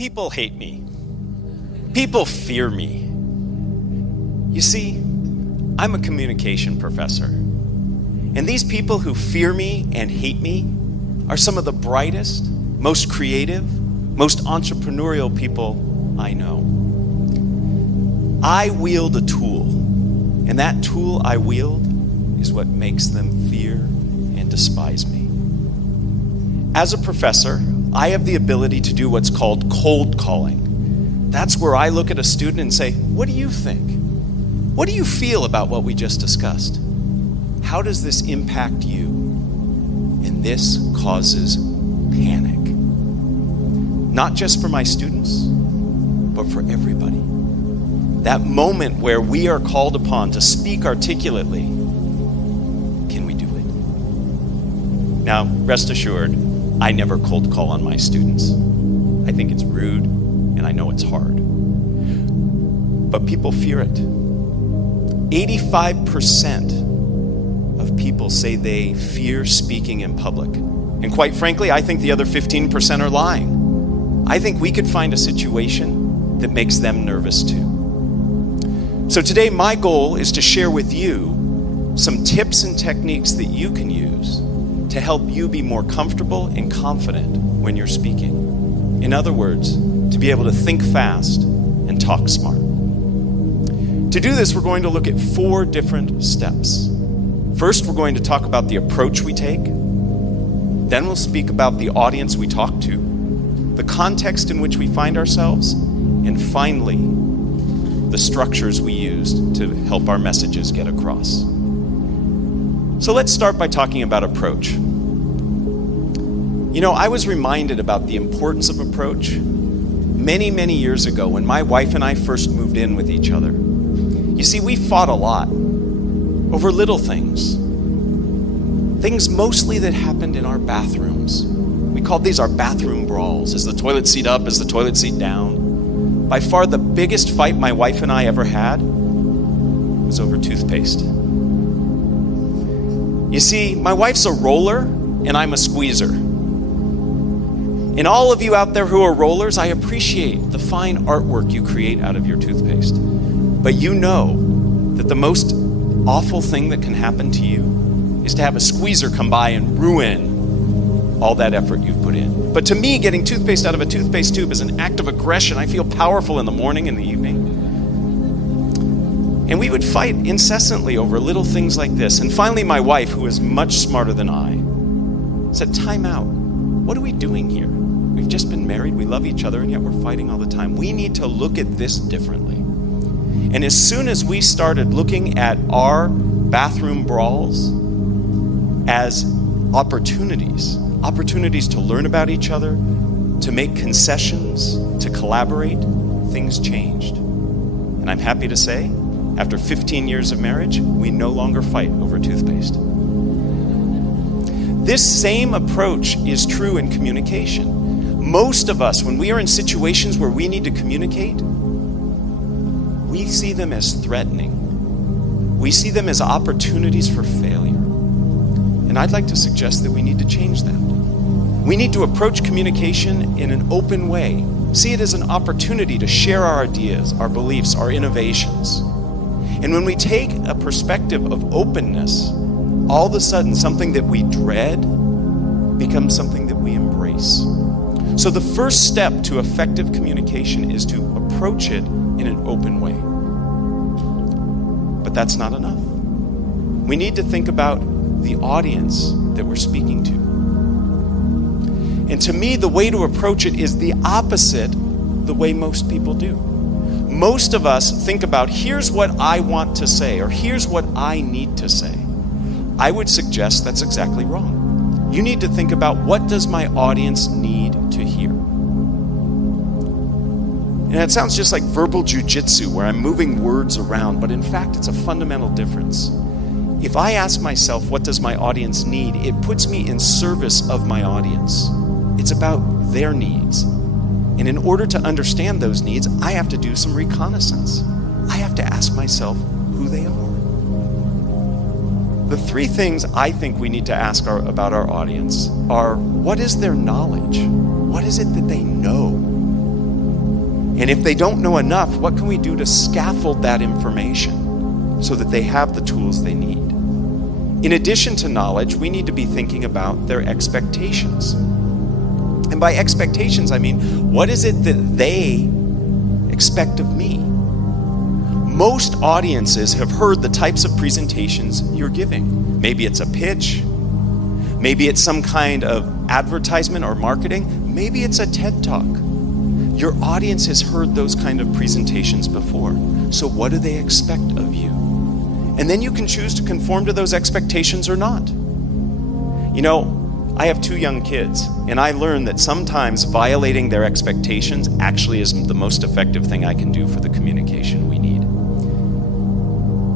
People hate me. People fear me. You see, I'm a communication professor. And these people who fear me and hate me are some of the brightest, most creative, most entrepreneurial people I know. I wield a tool, and that tool I wield is what makes them fear and despise me. As a professor, I have the ability to do what's called cold calling. That's where I look at a student and say, what do you think? What do you feel about what we just discussed? How does this impact you? And this causes panic. Not just for my students, but for everybody. That moment where we are called upon to speak articulately, can we do it? Now, rest assured, I never cold call on my students. I think it's rude, and I know it's hard. But people fear it. 85% of people say they fear speaking in public. And quite frankly, I think the other 15% are lying. I think we could find a situation that makes them nervous too. So today, my goal is to share with you some tips and techniques that you can use to help you be more comfortable and confident when you're speaking. In other words, to be able to think fast and talk smart. To do this, we're going to look at 4 different steps. First, we're going to talk about the approach we take. Then we'll speak about the audience we talk to, the context in which we find ourselves, and finally, the structures we use to help our messages get across. So let's start by talking about approach. You know, I was reminded about the importance of approach many, many years ago when my wife and I first moved in with each other. You see, we fought a lot over little things. Things mostly that happened in our bathrooms. We called these our bathroom brawls. Is the toilet seat up? Is the toilet seat down? By far the biggest fight my wife and I ever had was over toothpaste. You see, my wife's a roller and I'm a squeezer. And all of you out there who are rollers, I appreciate the fine artwork you create out of your toothpaste. But you know that the most awful thing that can happen to you is to have a squeezer come by and ruin all that effort you've put in. But to me, getting toothpaste out of a toothpaste tube is an act of aggression. I feel powerful in the morning and the evening. And we would fight incessantly over little things like this. And finally, my wife, who is much smarter than I, said, time out. What are we doing here? We've just been married, we love each other, and yet we're fighting all the time. We need to look at this differently. And as soon as we started looking at our bathroom brawls as opportunities to learn about each other, to make concessions, to collaborate, things changed. And I'm happy to say, after 15 years of marriage, we no longer fight over toothpaste. This same approach is true in communication. Most of us, when we are in situations where we need to communicate, we see them as threatening. We see them as opportunities for failure. And I'd like to suggest that we need to change that. We need to approach communication in an open way. See it as an opportunity to share our ideas, our beliefs, our innovations. And when we take a perspective of openness, all of a sudden something that we dread becomes something that we embrace. So the first step to effective communication is to approach it in an open way. But that's not enough. We need to think about the audience that we're speaking to. And to me, the way to approach it is the opposite the way most people do. Most of us think about, here's what I want to say, or here's what I need to say. I would suggest that's exactly wrong. You need to think about, what does my audience need to hear? And it sounds just like verbal jujitsu, where I'm moving words around, but in fact, it's a fundamental difference. If I ask myself, what does my audience need? It puts me in service of my audience. It's about their needs. And in order to understand those needs, I have to do some reconnaissance. I have to ask myself who they are. The 3 things I think we need to ask about our audience are, what is their knowledge? What is it that they know? And if they don't know enough, what can we do to scaffold that information so that they have the tools they need? In addition to knowledge, we need to be thinking about their expectations. And by expectations, I mean, what is it that they expect of me? Most audiences have heard the types of presentations you're giving. Maybe it's a pitch. Maybe it's some kind of advertisement or marketing. Maybe it's a TED Talk. Your audience has heard those kind of presentations before. So what do they expect of you? And then you can choose to conform to those expectations or not. You know, I have 2 young kids, and I learned that sometimes violating their expectations actually is the most effective thing I can do for the communication we need.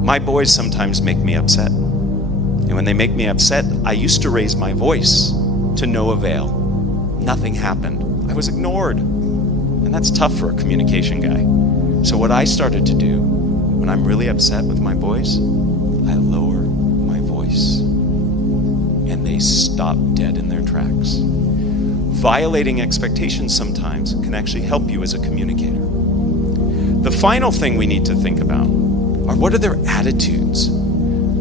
My boys sometimes make me upset. And when they make me upset, I used to raise my voice to no avail. Nothing happened. I was ignored. And that's tough for a communication guy. So what I started to do when I'm really upset with my boys, I lower my voice. And they stop dead in their tracks. Violating expectations sometimes can actually help you as a communicator. The final thing we need to think about are what are their attitudes?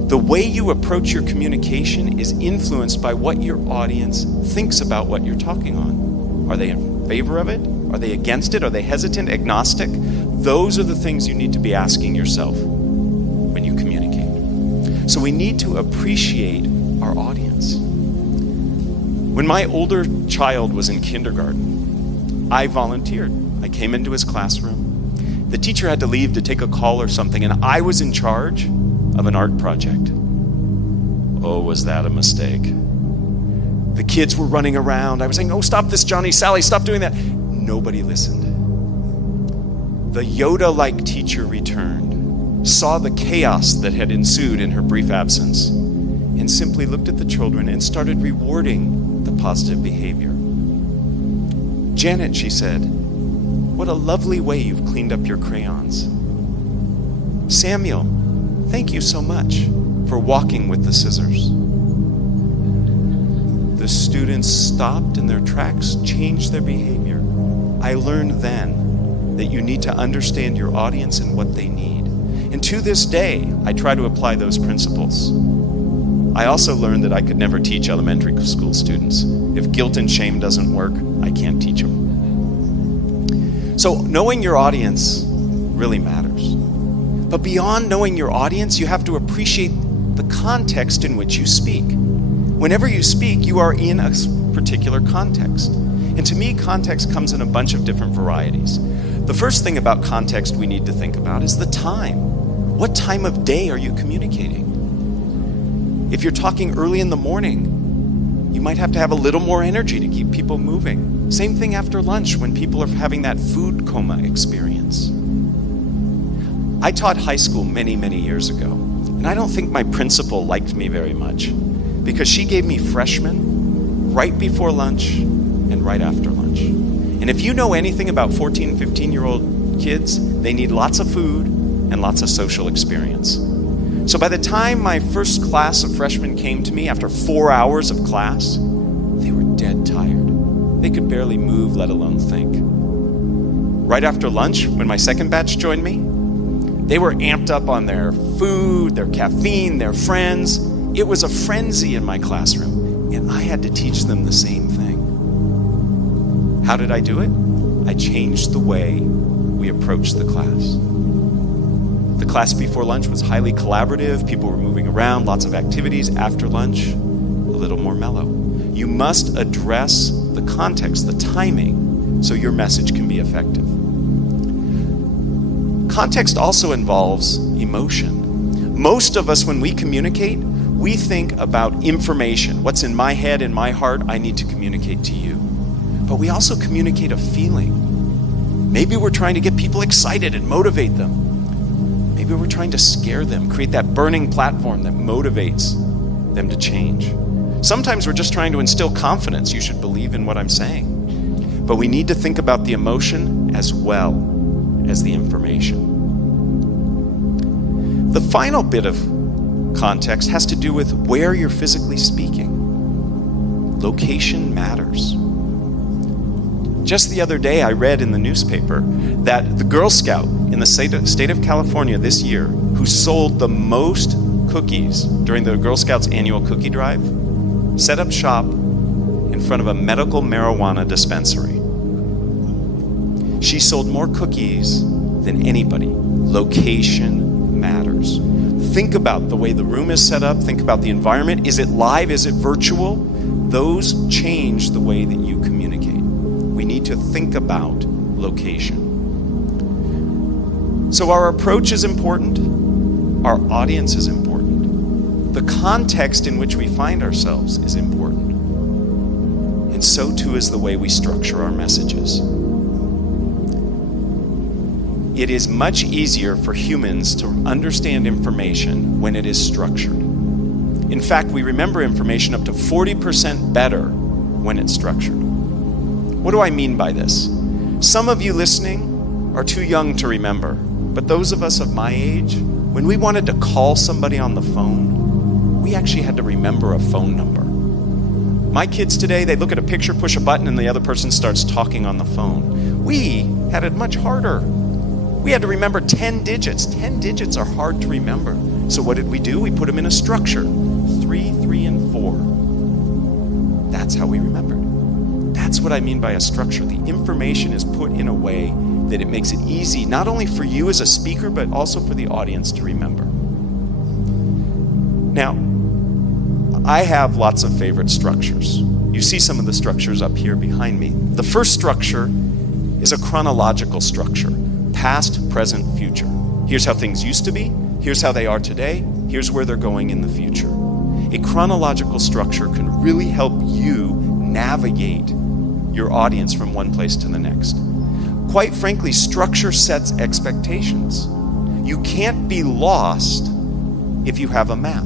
The way you approach your communication is influenced by what your audience thinks about what you're talking on. Are they in favor of it? Are they against it? Are they hesitant, agnostic? Those are the things you need to be asking yourself when you communicate. So we need to appreciate our audience. When my older child was in kindergarten, I volunteered. I came into his classroom. The teacher had to leave to take a call or something, and I was in charge of an art project. Oh, was that a mistake? The kids were running around. I was saying, oh, stop this, Johnny, Sally, stop doing that. Nobody listened. The Yoda-like teacher returned, saw the chaos that had ensued in her brief absence, and simply looked at the children and started rewarding the positive behavior. Janet, she said, what a lovely way you've cleaned up your crayons. Samuel, thank you so much for walking with the scissors. The students stopped in their tracks, changed their behavior. I learned then that you need to understand your audience and what they need. And to this day, I try to apply those principles. I also learned that I could never teach elementary school students. If guilt and shame doesn't work, I can't teach them. So knowing your audience really matters. But beyond knowing your audience, you have to appreciate the context in which you speak. Whenever you speak, you are in a particular context. And to me, context comes in a bunch of different varieties. The first thing about context we need to think about is the time. What time of day are you communicating? If you're talking early in the morning, you might have to have a little more energy to keep people moving. Same thing after lunch when people are having that food coma experience. I taught high school many, many years ago, and I don't think my principal liked me very much because she gave me freshmen right before lunch and right after lunch. And if you know anything about 14, 15-year-old kids, they need lots of food and lots of social experience. So by the time my first class of freshmen came to me after 4 hours of class, they were dead tired. They could barely move, let alone think. Right after lunch, when my second batch joined me, they were amped up on their food, their caffeine, their friends. It was a frenzy in my classroom, and I had to teach them the same thing. How did I do it? I changed the way we approached the class. The class before lunch was highly collaborative. People were moving around, lots of activities. After lunch, a little more mellow. You must address the context, the timing, so your message can be effective. Context also involves emotion. Most of us, when we communicate, we think about information. What's in my head, in my heart, I need to communicate to you. But we also communicate a feeling. Maybe we're trying to get people excited and motivate them. Maybe we're trying to scare them, create that burning platform that motivates them to change. Sometimes we're just trying to instill confidence. You should believe in what I'm saying. But we need to think about the emotion as well as the information. The final bit of context has to do with where you're physically speaking. Location matters. Just the other day, I read in the newspaper that the Girl Scout in the state of California this year, who sold the most cookies during the Girl Scouts annual cookie drive, set up shop in front of a medical marijuana dispensary. She sold more cookies than anybody. Location matters. Think about the way the room is set up. Think about the environment. Is it live? Is it virtual? Those change the way that you communicate. We need to think about location. So our approach is important. Our audience is important. The context in which we find ourselves is important. And so too is the way we structure our messages. It is much easier for humans to understand information when it is structured. In fact, we remember information up to 40% better when it's structured. What do I mean by this? Some of you listening are too young to remember, but those of us of my age, when we wanted to call somebody on the phone, we actually had to remember a phone number. My kids today, they look at a picture, push a button, and the other person starts talking on the phone. We had it much harder. We had to remember 10 digits. 10 digits are hard to remember. So what did we do? We put them in a structure. 3, 3, and 4. That's how we remembered. That's what I mean by a structure. The information is put in a way that it makes it easy, not only for you as a speaker, but also for the audience to remember. Now, I have lots of favorite structures. You see some of the structures up here behind me. The first structure is a chronological structure. Past, present, future. Here's how things used to be. Here's how they are today. Here's where they're going in the future. A chronological structure can really help you navigate your audience from one place to the next. Quite frankly, structure sets expectations. You can't be lost if you have a map.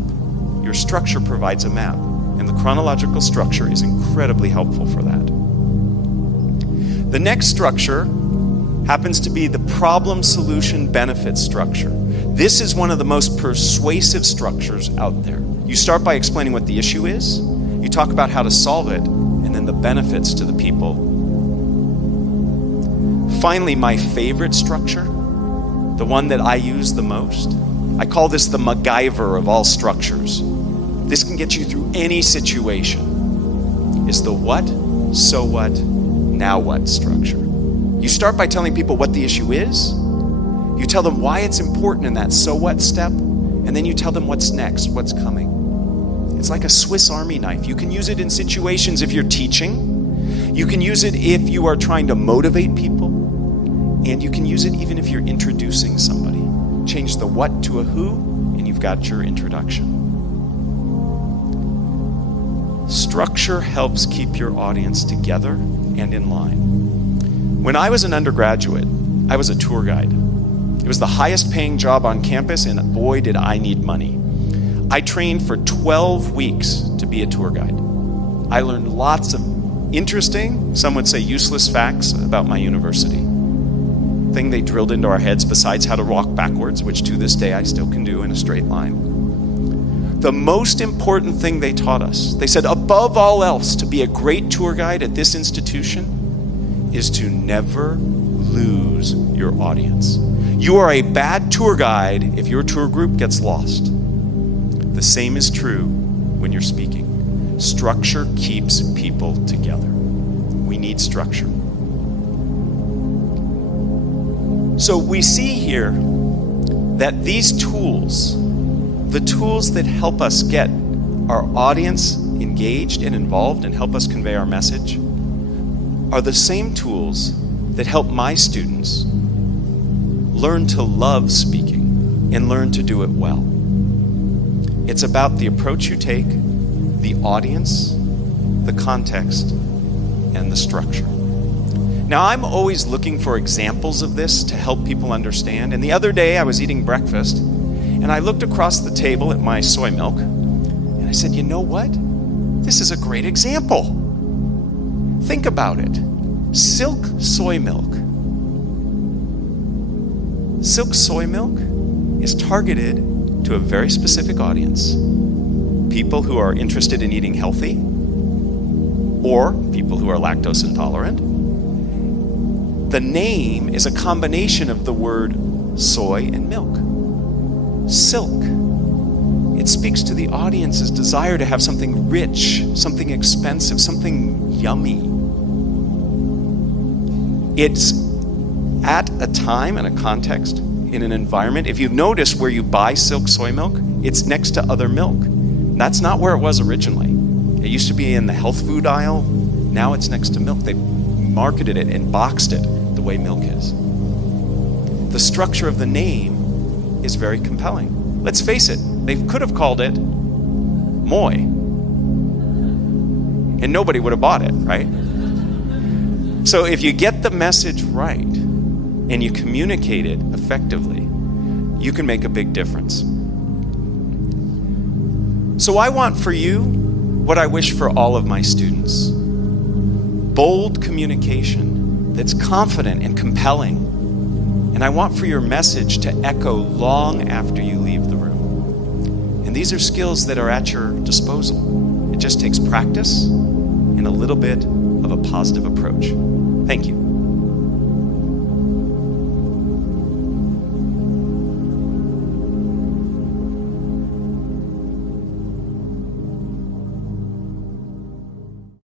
Your structure provides a map, and the chronological structure is incredibly helpful for that. The next structure happens to be the problem solution benefit structure. This is one of the most persuasive structures out there. You start by explaining what the issue is, you talk about how to solve it, and then the benefits to the people. Finally, my favorite structure, the one that I use the most, I call this the MacGyver of all structures. This can get you through any situation, is the what, so what, now what structure. You start by telling people what the issue is, you tell them why it's important in that so what step, and then you tell them what's next, what's coming. It's like a Swiss Army knife. You can use it in situations if you're teaching, you can use it if you are trying to motivate people, and you can use it even if you're introducing somebody. Change the what to a who, and you've got your introduction. Structure helps keep your audience together and in line. When I was an undergraduate, I was a tour guide. It was the highest paying job on campus, and boy, did I need money. I trained for 12 weeks to be a tour guide. I learned lots of interesting, some would say useless facts about my university. Thing they drilled into our heads besides how to walk backwards, which to this day I still can do in a straight line. The most important thing they taught us, they said above all else, to be a great tour guide at this institution is to never lose your audience. You are a bad tour guide if your tour group gets lost. The same is true when you're speaking. Structure keeps people together. We need structure. So we see here that these tools, the tools that help us get our audience engaged and involved and help us convey our message, are the same tools that help my students learn to love speaking and learn to do it well. It's about the approach you take, the audience, the context, and the structure. Now, I'm always looking for examples of this to help people understand. And the other day I was eating breakfast and I looked across the table at my soy milk and I said, you know what? This is a great example. Think about it. Silk soy milk. Silk soy milk is targeted to a very specific audience. People who are interested in eating healthy, or people who are lactose intolerant. The name is a combination of the word soy and milk. Silk. It speaks to the audience's desire to have something rich, something expensive, something yummy. It's at a time and a context, in an environment. If you notice where you buy silk soy milk, it's next to other milk. That's not where it was originally. It used to be in the health food aisle. Now it's next to milk. They marketed it and boxed it the way milk is. The structure of the name is very compelling. Let's face it, they could have called it Moy, and nobody would have bought it, right? So if you get the message right and you communicate it effectively, you can make a big difference. So I want for you what I wish for all of my students. Bold communication that's confident and compelling. And I want for your message to echo long after you leave the room. And these are skills that are at your disposal. It just takes practice and a little bit of a positive approach. Thank you.